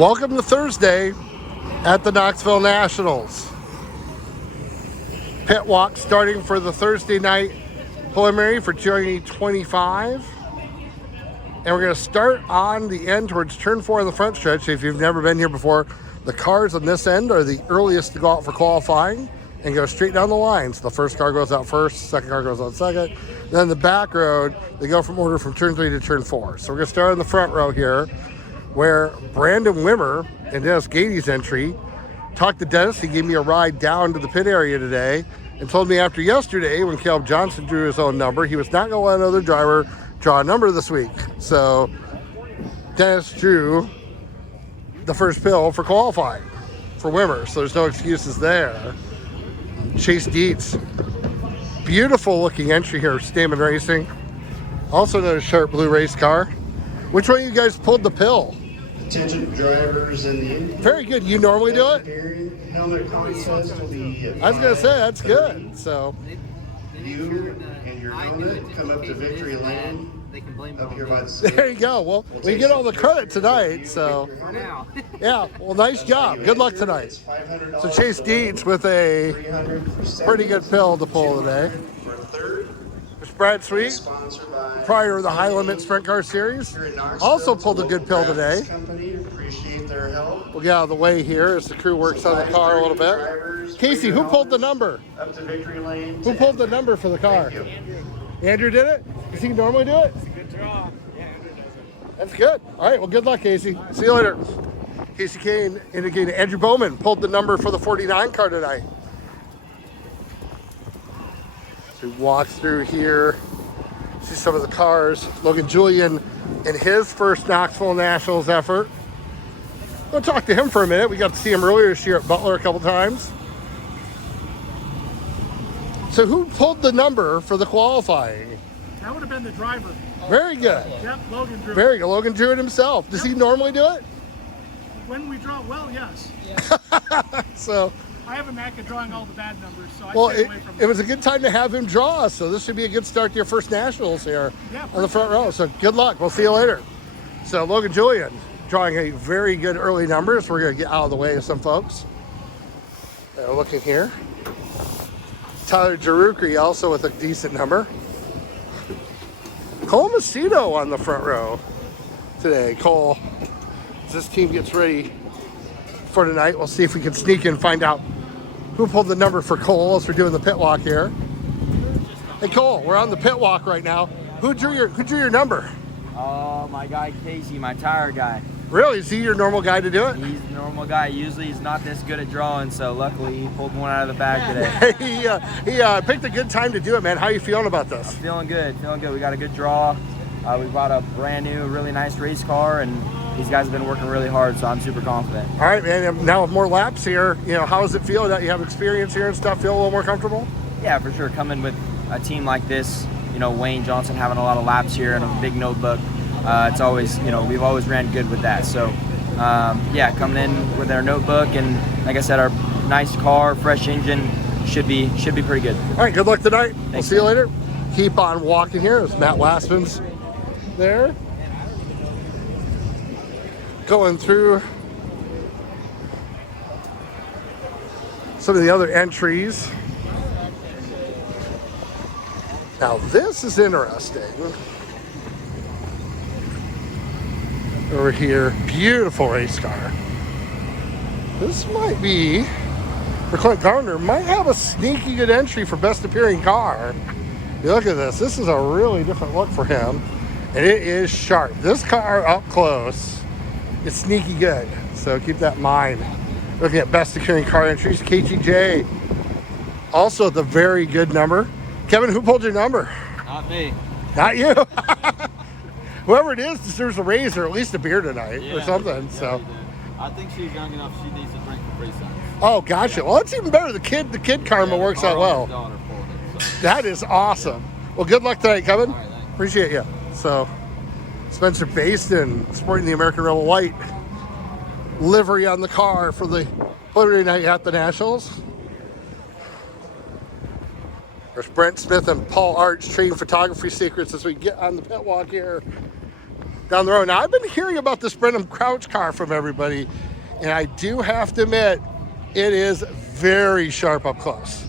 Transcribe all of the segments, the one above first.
Welcome to Thursday at the Knoxville Nationals. Pit walk starting for the Thursday night preliminary for 2025. And we're going to start on the end towards turn 4 on the front stretch. If you've never been here before, the cars on this end are the earliest to go out for qualifying and go straight down the line. So the first car goes out first, second car goes out second. Then the back road, they go from order from turn 3 to turn 4. So we're going to start on the front row here, where Brandon Wimmer and Dennis Gady's entry. Talked to Dennis, he gave me a ride down to the pit area today and told me after yesterday when Caleb Johnson drew his own number, he was not going to let another driver draw a number this week. So Dennis drew the first pill for qualifying for Wimmer, so there's no excuses there. Chase Dietz, beautiful looking entry here, Stamen Racing. Also another sharp blue race car. Which one of you guys pulled the pill? Attention drivers in the infield. Very good. You normally do it? Helmet contest will be I was going to say, that's good. So you and your helmet come up to victory lane. They can blame up here by the city. there you go. Well, we get all the credit tonight. So for now. yeah, well, nice job. Good luck tonight. So Chase Dietz with a pretty good pill to pull today. For third, Brad Sweet, sponsored by prior to the High Limit Sprint Car Series, also pulled a good pill today. Company, appreciate their help. We'll get out of the way here as the crew works on the car a little bit. Casey, who pulled the number? Up to victory lane. Who pulled the number for the car? Andrew did it? Does he normally do it? It's a good draw. Yeah, Andrew does it. That's good. All right, well, good luck, Casey. See you later. Casey Kane indicated Andrew Bowman pulled the number for the 49 car tonight. So he walks through here, see some of the cars. Logan Julian in his first Knoxville Nationals effort. We'll talk to him for a minute. We got to see him earlier this year at Butler a couple times. So who pulled the number for the qualifying? That would have been the driver. Very good. Yep, Logan drew. Very good. Logan drew it himself. Does he normally do it? When we draw well, yes. So, I have a knack at drawing all the bad numbers, so I well, stay away from it was a good time to have him draw. So this should be a good start to your first Nationals here on the front row. So good luck. We'll see you later. So Logan Julian drawing a very good early number. So we're going to get out of the way of some folks. Looking here. Tyler Jarukri also with a decent number. Cole Macedo on the front row today. Cole, as this team gets ready for tonight, we'll see if we can sneak in and find out who pulled the number for Cole as we're doing the pit walk here. Hey Cole, we're on the pit walk right now. Who drew your number? Oh, my guy Casey, my tire guy. Really? Is he your normal guy to do it? He's the normal guy. Usually he's not this good at drawing, so luckily he pulled one out of the bag today. he picked a good time to do it, man. How are you feeling about this? Feeling good. We got a good draw. We bought a brand new, really nice race car, and these guys have been working really hard, so I'm super confident. All right, man. Now with more laps here, how does it feel that you have experience here and stuff? Feel a little more comfortable? Yeah, for sure. Coming with a team like this, Wayne Johnson having a lot of laps here and a big notebook. It's always, we've always ran good with that. So, coming in with our notebook and, like I said, our nice car, fresh engine, should be pretty good. All right, good luck tonight. Thanks, we'll see you later. Keep on walking here. It's Matt Wassman's there. Going through some of the other entries. Now this is interesting. Over here, beautiful race car. This might be, for Clint Gardner, might have a sneaky good entry for best appearing car. You look at this, this is a really different look for him. And it is sharp. This car up close is sneaky good. So keep that in mind. Looking at best appearing car entries, KTJ. Also at the very good number. Kevin, who pulled your number? Not me. Not you. Whoever it is deserves a raise or at least a beer tonight or something. So I think she's young enough. She needs to drink Capri Suns. Oh, gotcha. Well, that's even better. The kid karma works out well. That is awesome. Well, good luck tonight, Kevin. Right, appreciate you. So, Spencer Baston sporting the American Rebel White livery on the car for the preliminary night at the Nationals. There's Brent Smith and Paul Arch trading photography secrets as we get on the pit walk here. down the road. Now, I've been hearing about this Brenham Crouch car from everybody, and I do have to admit, it is very sharp up close.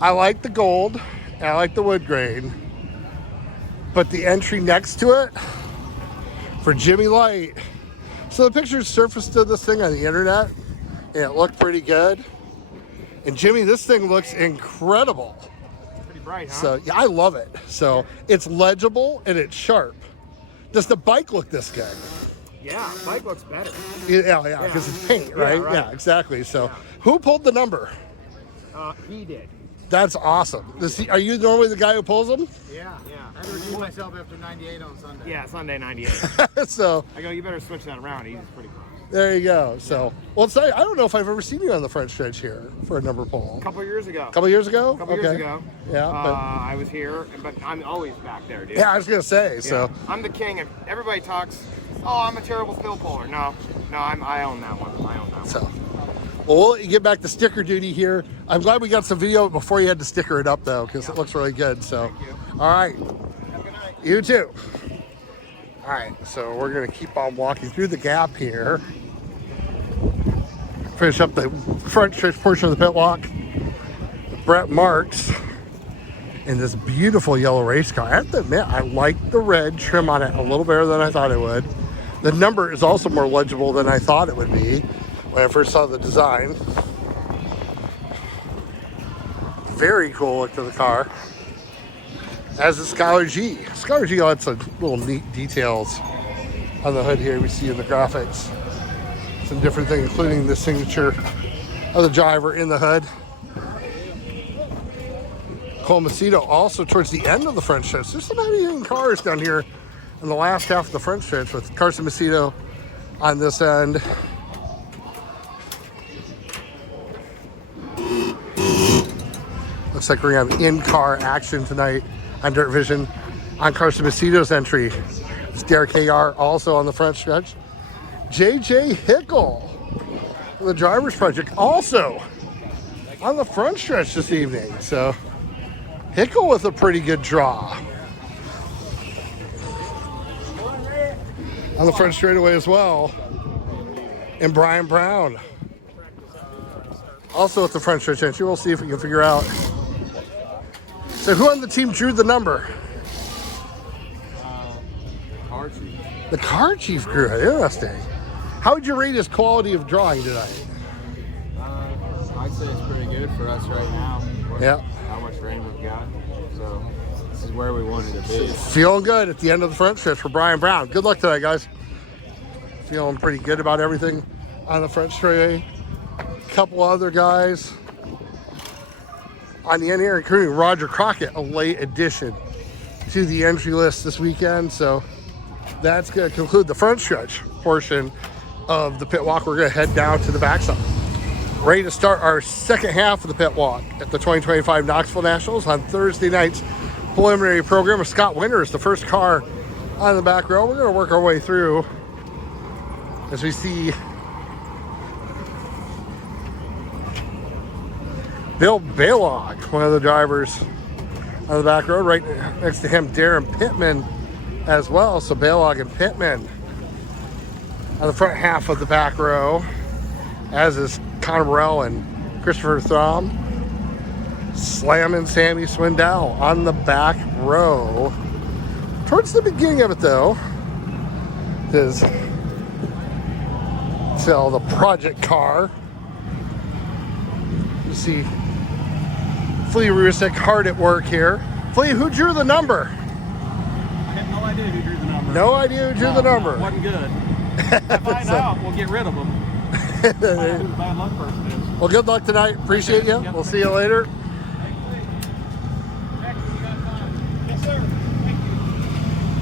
I like the gold, and I like the wood grain, but the entry next to it for Jimmy Light. So the pictures surfaced of this thing on the internet, and it looked pretty good. And Jimmy, this thing looks incredible. Pretty bright, huh? So yeah, I love it. So it's legible and it's sharp. Does the bike look this good? Yeah, bike looks better. Yeah, because it's paint, right? right. Yeah, exactly. So who pulled the number? He did. That's awesome. Are you normally the guy who pulls them? Yeah. I had to redeem myself after 98 on Sunday. Yeah, Sunday 98. So I go, you better switch that around. He's pretty close. there you go. So, well, say I don't know if I've ever seen you on the front stretch here for a number pull. A couple years ago. A couple years ago? A couple years ago. Yeah, but I was here, but I'm always back there, dude. yeah, I was gonna say. So I'm the king of. Everybody talks. Oh, I'm a terrible pill puller. No, I own that one. So, well, we'll get back to sticker duty here. I'm glad we got some video before you had to sticker it up, though, because it looks really good. So, all right. Have a good night. You too. All right, so we're going to keep on walking through the gap here. Finish up the front stretch portion of the pit walk. Brett Marks in this beautiful yellow race car. I have to admit, I like the red trim on it a little better than I thought it would. The number is also more legible than I thought it would be when I first saw the design. Very cool look to the car. As the Scholar G. Scholar G had some little neat details on the hood here we see in the graphics. Some different things, including the signature of the driver in the hood. Cole Macedo also towards the end of the front stretch. There's some heavy hitting cars down here in the last half of the front stretch with Carson Macedo on this end. Looks like we're gonna have in-car action tonight on Dirt Vision. On Carson Macedo's entry, it's Derek Hagar also on the front stretch. JJ Hickle, the Drivers Project, also on the front stretch this evening. So Hickle with a pretty good draw. On the front straightaway as well. And Brian Brown, also at the front stretch entry. We'll see if we can figure out. So who on the team drew the number? Car chief. The car chief drew it. Interesting. How would you rate his quality of drawing tonight? I'd say it's pretty good for us right now. Yeah. How much rain we've got. So this is where we wanted to be. Feeling good at the end of the front stretch for Brian Brown. Good luck tonight, guys. Feeling pretty good about everything on the front straightaway. A couple other guys on the end here, including Roger Crockett, a late addition to the entry list this weekend. So that's going to conclude the front stretch portion of the pit walk. We're going to head down to the backside. Ready to start our second half of the pit walk at the 2025 Knoxville Nationals on Thursday night's preliminary program. Scott Winter is the first car on the back row. We're going to work our way through as we see Bill Baylog, one of the drivers on the back road. Right next to him, Darren Pittman as well. So Baylog and Pittman on the front half of the back row, as is Connor Burrell and Christopher Throm. Slamming Sammy Swindell on the back row. Towards the beginning of it, though, is the project car. You see Flea Rusick hard at work here. Flea, who drew the number? I have no idea who drew the number. No idea who drew the number. Wasn't good. If I find out, we'll get rid of them. Find out who the bad luck person is. Well, good luck tonight. Appreciate you. We'll see you later. Yes, sir.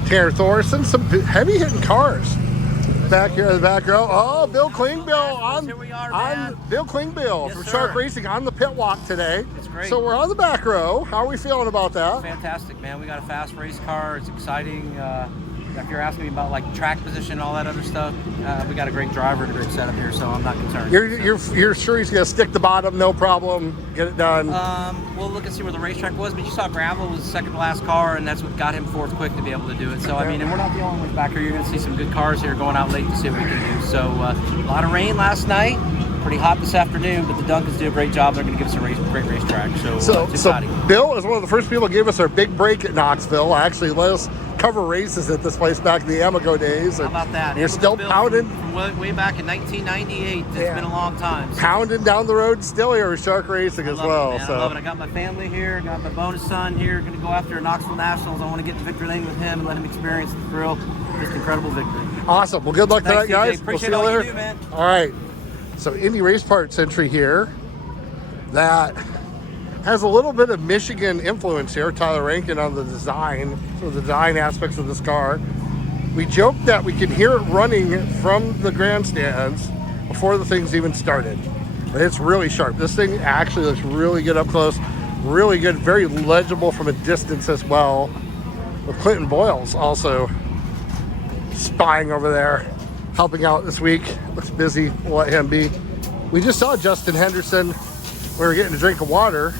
Tanner Thorson, some heavy hitting cars back here in the back row. Oh, Bill Klingbill on Bill Klingbill from Shark Racing on the pit walk today. It's great. So we're on the back row. How are we feeling about that? Fantastic, man. We got a fast race car. It's exciting. if you're asking me about like track position and all that other stuff, we got a great driver and a great setup here, so I'm not concerned. You're sure he's gonna stick the bottom, no problem, get it done? We'll look and see where the racetrack was, but you saw gravel was the second to last car, and that's what got him fourth quick to be able to do it. So I mean, and we're not the only ones back here. You're gonna see some good cars here going out late to see what we can do. So a lot of rain last night. Pretty hot this afternoon, but the Duncans do a great job. They're going to give us a great racetrack. So it's exciting. Bill is one of the first people who gave us our big break at Knoxville. Actually, let us cover races at this place back in the Amigo days. How about that? You're still pounding. From way back in 1998. It's been a long time. So. Pounding down the road still here with Shark Racing as well. I love it. I got my family here. Got my bonus son here. Going to go after Knoxville Nationals. I want to get to victory lane with him and let him experience the thrill. Just incredible victory. Awesome. Well, good luck tonight, guys. Appreciate we'll see you later. You do, man. All right. So Indy Race Parts entry here that has a little bit of Michigan influence here. Tyler Rankin on the design, so the design aspects of this car. We joked that we could hear it running from the grandstands before the thing's even started. But it's really sharp. This thing actually looks really good up close, really good, very legible from a distance as well. With Clinton Boyles also spying over there, helping out this week. Looks busy. We'll let him be. We just saw Justin Henderson. We were getting a drink of water.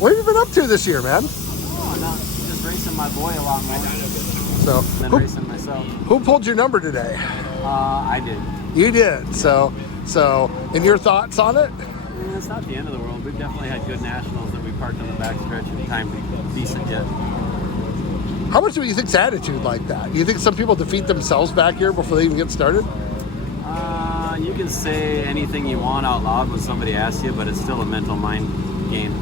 What have you been up to this year, man? Oh, no, just racing my boy a lot more. So, than racing myself. Who pulled your number today? I did. You did. So, and your thoughts on it? It's not the end of the world. We've definitely had good nationals that we parked on the back stretch and timed decent yet. How much do you think's attitude like that? Do you think some people defeat themselves back here before they even get started? You can say anything you want out loud when somebody asks you, but it's still a mental mind game.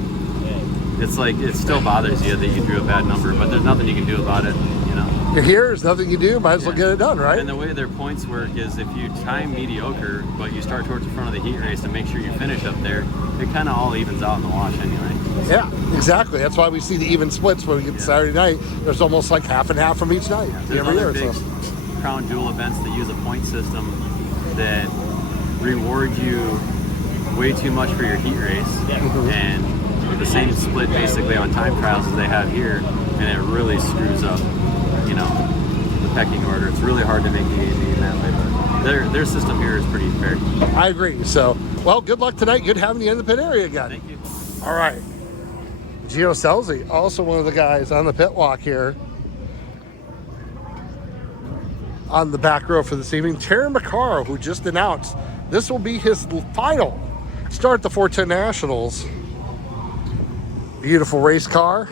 It's like, it still bothers you that you drew a bad number, but there's nothing you can do about it, you know? You're here, there's nothing you do, might as well get it done, right? And the way their points work is if you time mediocre, but you start towards the front of the heat race to make sure you finish up there, it kind of all evens out in the wash anyway. Yeah, exactly. That's why we see the even splits when we get to Saturday night. There's almost like half and half from each night. There's other big crown jewel events that use a point system that reward you way too much for your heat race, and the same split basically on time trials as they have here, and it really screws up, you know, the pecking order. It's really hard to make the game that way, but their system here is pretty fair. I agree. So, well, good luck tonight. Good having you in the pit area again. Thank you. All right. Gio Scelzi, also one of the guys on the pit walk here on the back row for this evening. Terry McCarr, who just announced this will be his final start at the 410 Nationals. Beautiful race car.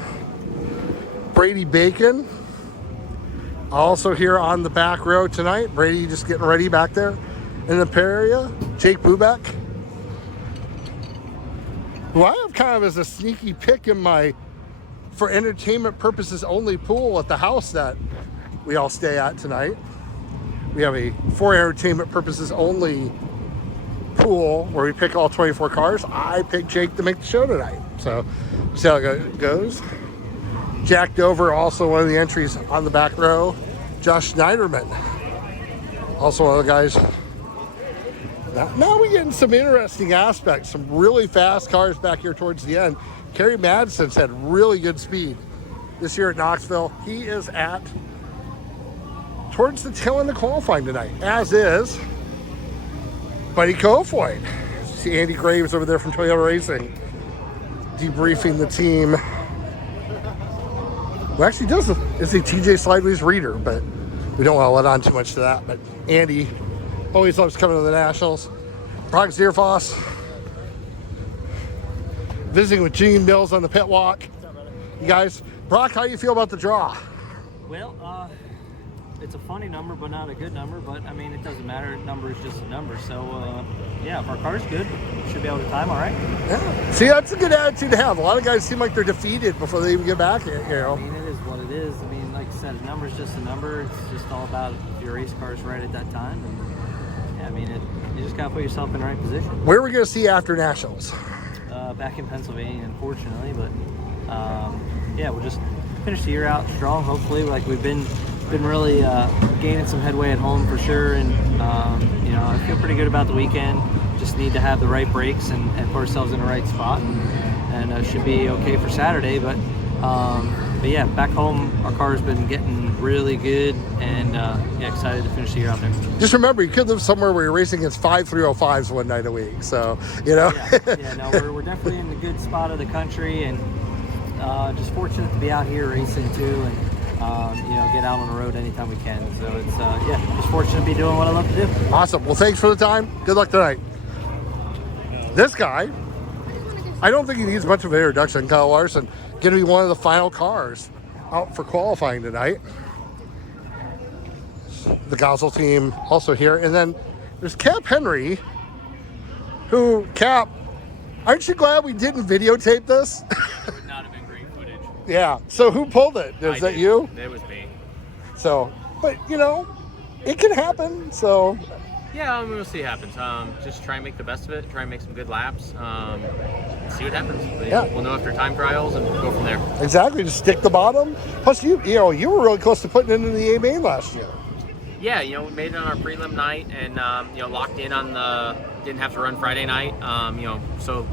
Brady Bacon, also here on the back row tonight. Brady just getting ready back there in the pit area. Jake Bubeck, who I have kind of as a sneaky pick in my, for entertainment purposes only, pool at the house that we all stay at tonight. We have a for entertainment purposes only pool where we pick all 24 cars. I picked Jake to make the show tonight. So, see how it goes. Jack Dover, also one of the entries on the back row. Josh Schneiderman, also one of the guys. Now we get in some interesting aspects, some really fast cars back here towards the end. Kerry Madsen's had really good speed this year at Knoxville. He is at towards the tail end of qualifying tonight, as is Buddy Kofoid. See Andy Graves over there from Toyota Racing debriefing the team. Who actually is a TJ Slideway's reader, but we don't want to let on too much to that. But Andy always loves coming to the Nationals. Brock Zierfoss visiting with Gene Mills on the pit walk. You guys, Brock, how do you feel about the draw? Well, it's a funny number, but not a good number. But I mean, it doesn't matter. Number is just a number. So yeah, if our car's good, we should be able to time all right. Yeah. See, that's a good attitude to have. A lot of guys seem like they're defeated before they even get back here. You know. I mean, it is what it is. I mean, like I said, a number is just a number. It's just all about if your race car is right at that time. And yeah, I mean, you just gotta put yourself in the right position. Where are we gonna see after Nationals? Back in Pennsylvania, unfortunately, but yeah, we'll just finish the year out strong. Hopefully, like we've been really gaining some headway at home for sure, and you know, I feel pretty good about the weekend. Just need to have the right brakes and put ourselves in the right spot, and should be okay for Saturday. But But yeah, back home, our car's been getting really good, and yeah, excited to finish the year out there. Just remember, you could live somewhere where you're racing against 5 305s one night a week. So, you know. Yeah, no, we're definitely in the good spot of the country, and just fortunate to be out here racing too, and you know, get out on the road anytime we can. So it's yeah, just fortunate to be doing what I love to do. Awesome. Well, thanks for the time. Good luck tonight. This guy, I don't think he needs much of an introduction. Kyle Larson, going to be one of the final cars out for qualifying tonight. The Gosel team also here. And then there's Cap Henry, who, Cap, aren't you glad we didn't videotape this? Would not have been great footage. Yeah. So who pulled it? Is that you? It was me. So, but you know, it can happen. So, Yeah, we'll see what happens. Just try and make the best of it. Try and make some good laps. See what happens. But, Yeah. We'll know after time trials and go from there. exactly. Just stick the bottom. Plus, you know, you were really close to putting it into the A main last year. Yeah, you know, we made it on our prelim night and, you know, locked in on didn't have to run Friday night. You know, so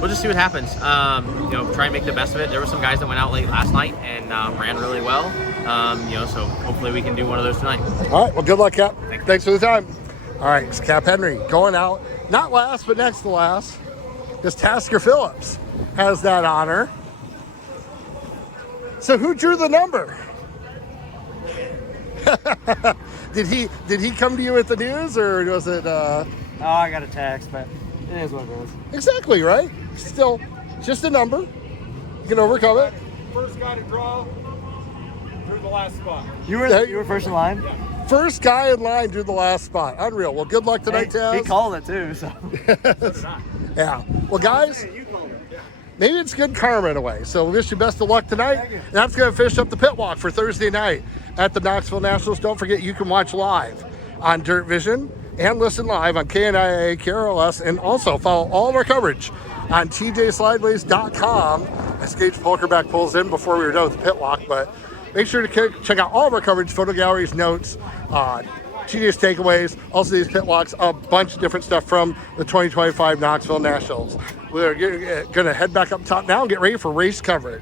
we'll just see what happens. You know, try and make the best of it. There were some guys that went out late last night and ran really well. You know, so hopefully we can do one of those tonight. All right. Well, good luck, Cap. Thanks. Thanks for the time. All right. It's Cap Henry going out, not last, but next to last. Because Tasker Phillips has that honor. So who drew the number? Did he come to you with the news, or was it? Oh, I got a text, but it is what it is. Exactly right. Still, just a number. You can overcome it. First guy to draw through the last spot. You were first in line. First guy in line drew the last spot. Unreal. Well, good luck tonight, Taz. He called it too. So Yeah. Well, guys, maybe it's good karma in a way. So we wish you best of luck tonight. And that's going to finish up the pit walk for Thursday night at the Knoxville Nationals. Don't forget, you can watch live on Dirt Vision and listen live on KNIA, KRLS, and also follow all of our coverage on tjslideways.com as Gage Polkerback pulls in before we were done with the pit walk. But make sure to check out all of our coverage, photo galleries, notes, TJ's takeaways, also these pit walks, a bunch of different stuff from the 2025 Knoxville Nationals. We're going to head back up top now and get ready for race coverage.